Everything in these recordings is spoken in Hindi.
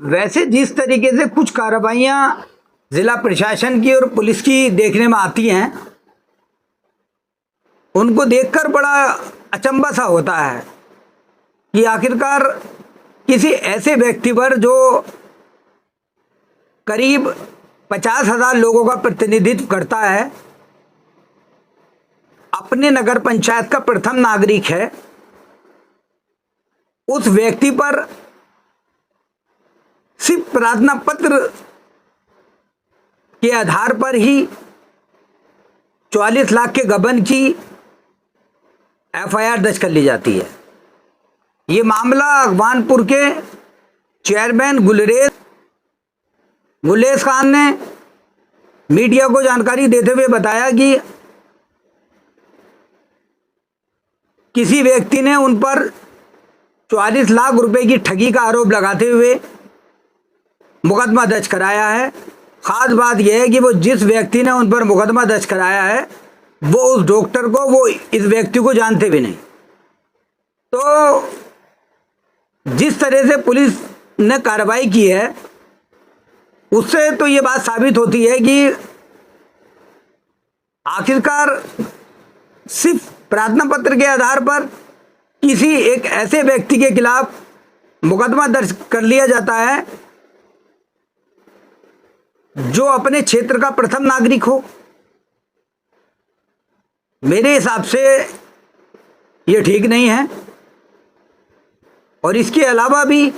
वैसे जिस तरीके से कुछ कार्रवाइयां जिला प्रशासन की और पुलिस की देखने में आती हैं, उनको देखकर बड़ा अचंभा सा होता है कि आखिरकार किसी ऐसे व्यक्ति पर जो करीब 50,000 लोगों का प्रतिनिधित्व करता है, अपने नगर पंचायत का प्रथम नागरिक है, उस व्यक्ति पर सिर्फ प्रार्थना पत्र के आधार पर ही 44 लाख के गबन की एफआईआर दर्ज कर ली जाती है। ये मामला अगवानपुर के चेयरमैन गुलेश खान ने मीडिया को जानकारी देते हुए बताया कि किसी व्यक्ति ने उन पर 44 लाख रुपए की ठगी का आरोप लगाते हुए मुकदमा दर्ज कराया है। खास बात यह है कि वो जिस व्यक्ति ने उन पर मुकदमा दर्ज कराया है, वो उस डॉक्टर को, वो इस व्यक्ति को जानते भी नहीं। तो जिस तरह से पुलिस ने कार्रवाई की है, उससे तो ये बात साबित होती है कि आखिरकार सिर्फ प्रार्थना पत्र के आधार पर किसी एक ऐसे व्यक्ति के खिलाफ मुकदमा दर्ज कर लिया जाता है जो अपने क्षेत्र का प्रथम नागरिक हो। मेरे हिसाब से ये ठीक नहीं है। और इसके अलावा भी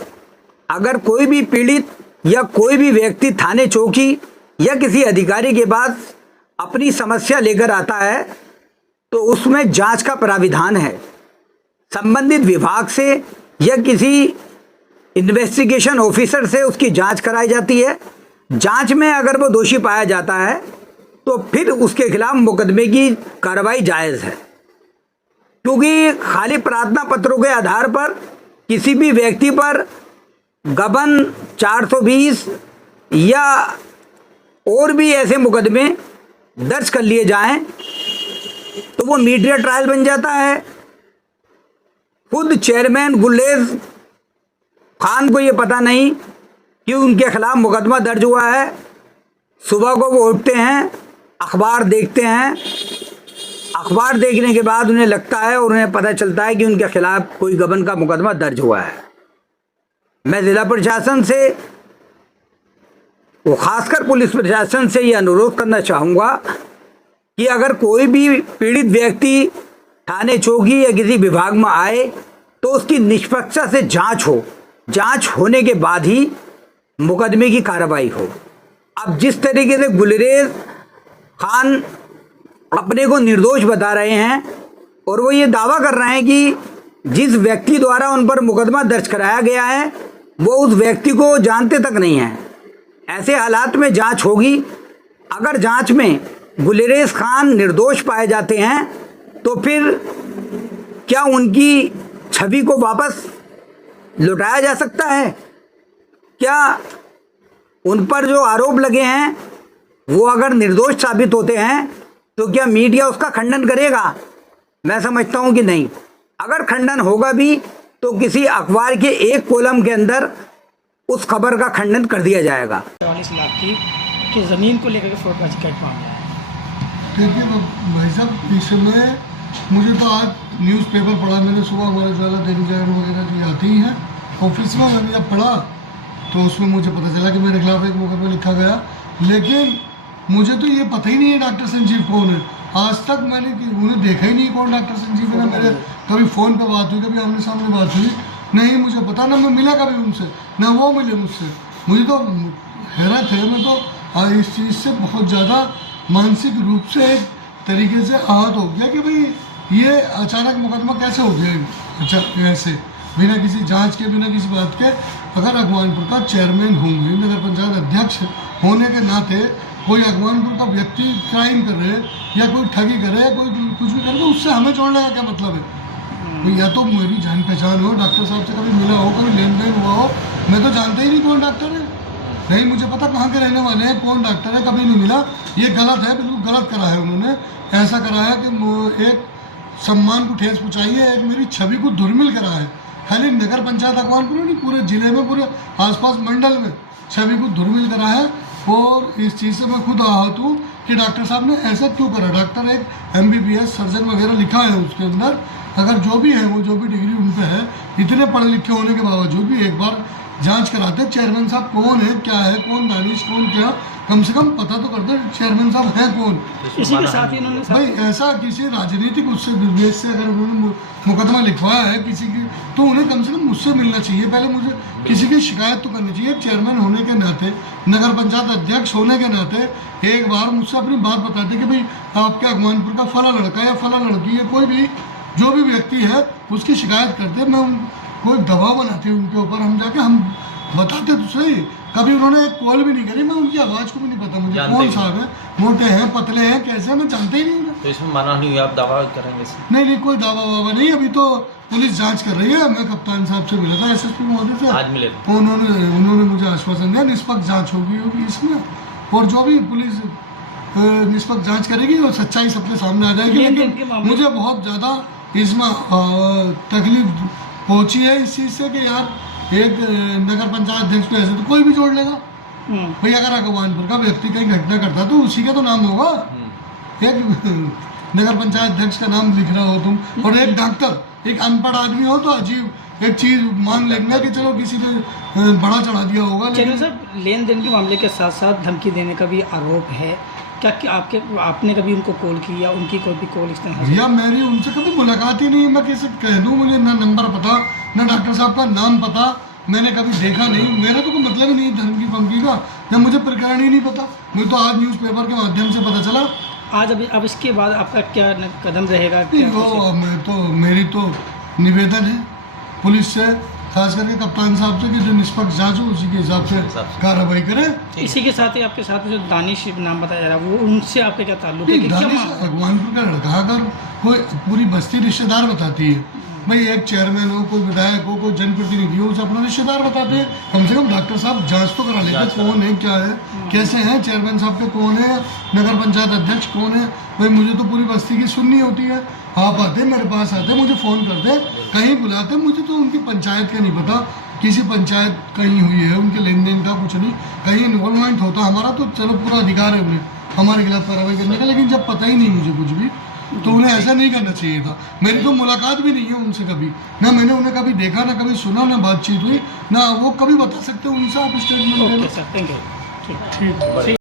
अगर कोई भी पीड़ित या कोई भी व्यक्ति थाने चौकी या किसी अधिकारी के पास अपनी समस्या लेकर आता है, तो उसमें जांच का प्राविधान है। संबंधित विभाग से या किसी इन्वेस्टिगेशन ऑफिसर से उसकी जांच कराई जाती है। जांच में अगर वो दोषी पाया जाता है तो फिर उसके खिलाफ मुकदमे की कार्रवाई जायज़ है, क्योंकि खाली प्रार्थना पत्रों के आधार पर किसी भी व्यक्ति पर गबन 420 या और भी ऐसे मुकदमे दर्ज कर लिए जाएं तो वो मीडिया ट्रायल बन जाता है। खुद चेयरमैन गुलेश खान को ये पता नहीं कि उनके खिलाफ मुकदमा दर्ज हुआ है। सुबह को वो उठते हैं, अखबार देखते हैं, अखबार देखने के बाद उन्हें लगता है और उन्हें पता चलता है कि उनके खिलाफ कोई गबन का मुकदमा दर्ज हुआ है। मैं जिला प्रशासन से, वो खासकर पुलिस प्रशासन से ये अनुरोध करना चाहूँगा कि अगर कोई भी पीड़ित व्यक्ति थाने चौकी या किसी विभाग में आए तो उसकी निष्पक्षता से जांच हो, जांच होने के बाद ही मुकदमे की कार्रवाई हो। अब जिस तरीके से गुलेश खान अपने को निर्दोष बता रहे हैं और वो ये दावा कर रहे हैं कि जिस व्यक्ति द्वारा उन पर मुकदमा दर्ज कराया गया है वो उस व्यक्ति को जानते तक नहीं है, ऐसे हालात में जांच होगी। अगर जांच में गुलेश खान निर्दोष पाए जाते हैं तो फिर क्या उनकी छवि को वापस लौटाया जा सकता है? क्या उन पर जो आरोप लगे हैं वो अगर निर्दोष साबित होते हैं तो क्या मीडिया उसका खंडन करेगा? मैं समझता हूं कि नहीं। अगर खंडन होगा भी तो किसी अखबार के एक कॉलम के अंदर उस खबर का खंडन कर दिया जाएगा। 44 लाख की ज़मीन को लेकर के फ्रॉड का शिकायत मामला है। देखिए भाई साहब, इस समय मुझे तो आज न्यूज़पेपर पढ़ा मैंने, सुबह हमारे ज़्यादा दैनिक जागरण वगैरह जो आती ही हैं, ऑफिस में मैंने जब पढ़ा तो उसमें मुझे पता चला कि मेरे खिलाफ एक मुकदमा लिखा गया। लेकिन मुझे तो ये पता ही नहीं है डॉक्टर संजीव कौन है। आज तक मैंने उन्हें देखा ही नहीं कौन डॉक्टर संजीव है। ना मेरे कभी फ़ोन पे बात हुई, कभी आमने सामने बात हुई, नहीं मुझे पता, ना मैं मिला कभी उनसे, ना वो मिले मुझसे। मुझे तो हैरत है, मैं तो इस चीज़ से बहुत ज़्यादा मानसिक रूप से एक तरीके से आहत हो गया कि भाई ये अचानक मुकदमा कैसे हो गया। अच्छा, ऐसे बिना किसी जांच के, बिना किसी बात के, अगर अगवानपुर का चेयरमैन होंगे, नगर पंचायत अध्यक्ष होने के नाते कोई अगवानपुर का व्यक्ति क्राइम कर रहे या कोई ठगी कर रहे या कोई कुछ भी कर रहे, उससे हमें जोड़ने का क्या मतलब है? तो या तो मेरी जान पहचान हो, डॉक्टर साहब से कभी मिला हो, कभी लेन देन हुआ हो, मैं तो जानता ही नहीं कौन डॉक्टर है, नहीं मुझे पता कहाँ के रहने वाले हैं, कौन डॉक्टर है, कभी नहीं मिला। ये गलत है, बिल्कुल गलत करा है उन्होंने। ऐसा करा है कि एक सम्मान को ठेस पहुँचाई है, एक मेरी छवि को धूमिल करा है। खाली नगर पंचायत अकवानपुर नहीं, पूरे जिले में, पूरे आसपास मंडल में सभी को धुरमिल करा है। और इस चीज़ से मैं खुद आहत हूँ कि डॉक्टर साहब ने ऐसा क्यों करा। डॉक्टर एक MBBS सर्जन वगैरह लिखा है उसके अंदर, अगर जो भी है वो जो भी डिग्री उन पे है, इतने पढ़े लिखे होने के बावजूद भी एक बार जांच कराते चेयरमैन साहब कौन है, क्या है, कौन दानिश, कौन क्या, कम से कम पता तो करते चेयरमैन साहब हैं कौन। इसी के साथ ही इन्होंने भाई ऐसा किसी राजनीतिक उससे दुर्वेश से अगर उन्होंने मुकदमा लिखवाया है किसी की, तो उन्हें कम से कम मुझसे मिलना चाहिए। पहले मुझे किसी की शिकायत तो करनी चाहिए। चेयरमैन होने के नाते, नगर पंचायत अध्यक्ष होने के नाते एक बार मुझसे अपनी बात बताते कि भाई आपके अगवानपुर का फला लड़का या फला लड़की है, कोई भी जो भी व्यक्ति है उसकी शिकायत करते, मैं कोई दबाव बनाते उनके ऊपर, हम जाके हम बताते तो सही। कभी उन्होंने एक कॉल भी नहीं करी, मैं उनकी आवाज़ को भी नहीं पता मुझे कौन साहब है, मोटे हैं, पतले हैं, कैसे हैं, मैं जानते ही नहीं। तो इसमें माना नहीं हुआ, आप दावा करेंगे इसे? नहीं, कोई दावा वावा नहीं, अभी तो पुलिस जांच कर रही है। मैं कप्तान साहब से मिला था, SSP महोदय से, आज मिले थे। उन्होंने मुझे आश्वासन दिया निष्पक्ष जांच होगी इसमें, और जो भी पुलिस निष्पक्ष जांच करेगी और सच्चाई सबके सामने आ जाएगी। लेकिन मुझे बहुत ज़्यादा इसमें तकलीफ पहुंची है इस चीज़ से कि यार एक नगर पंचायत अध्यक्ष को ऐसे तो कोई भी जोड़ लेगा। भाई अगर अगवानपुर का व्यक्ति कहीं घटना करता तो उसी का तो नाम होगा। एक नगर पंचायत अध्यक्ष का नाम लिख रहा हो तुम, और एक डॉक्टर, एक अनपढ़ आदमी हो तो अजीब एक चीज मान लेंगे कि चलो किसी ने बड़ा चढ़ा दिया होगा। लेकिन सर लेन देन के मामले के साथ साथ धमकी देने का भी आरोप है, क्या कि आपने कभी उनको कॉल की या उनकी कोई भी कॉल इस तरह से? भैया मेरी उनसे कभी मुलाकात ही नहीं, मैं कैसे कह दूँ, मुझे ना नंबर पता, ना डॉक्टर साहब का नाम पता, मैंने कभी देखा नहीं, मेरा तो कोई मतलब ही नहीं धमकी फमकी का, जब मुझे प्रकरण ही नहीं पता। मुझे तो आज न्यूज़पेपर के माध्यम से पता चला। आज अब इसके बाद आपका क्या कदम रहेगा? मेरी तो निवेदन है पुलिस से, खास करके कप्तान साहब से, कि जो निष्पक्ष जांच हो उसी के हिसाब से कार्रवाई करें। इसी के साथ ही आपके साथ जो दानिश नाम बताया जा रहा है, वो उनसे आपका क्या ताल्लुक है? भगवानपुर का लड़का, अगर कोई पूरी बस्ती रिश्तेदार बताती है, भाई एक चेयरमैन हो, कोई विधायक हो, कोई जनप्रतिनिधि हो, उसे अपना रिश्तेदार बताते हैं, कम से कम डॉक्टर साहब जांच तो करा लेते कौन है, क्या है, कैसे हैं, चेयरमैन साहब के कौन है, नगर पंचायत अध्यक्ष कौन है। भाई मुझे तो पूरी बस्ती की सुननी होती है। आप आते, मेरे पास आते, मुझे फ़ोन करते, कहीं बुलाते, मुझे तो उनकी पंचायत का नहीं पता, किसी पंचायत कहीं हुई है, उनके लेन देन का कुछ नहीं, कहीं इन्वॉल्वमेंट होता हमारा तो चलो पूरा अधिकार है उन्हें हमारे खिलाफ कार्रवाई करने का, लेकिन जब पता ही नहीं मुझे कुछ भी, तो उन्हें ऐसा नहीं करना चाहिए था। मेरी तो मुलाकात भी नहीं है उनसे कभी, ना मैंने उन्हें कभी देखा, ना कभी सुना, ना बातचीत हुई, ना वो कभी बता सकते उनसे आप statement. Okay sir, thank you.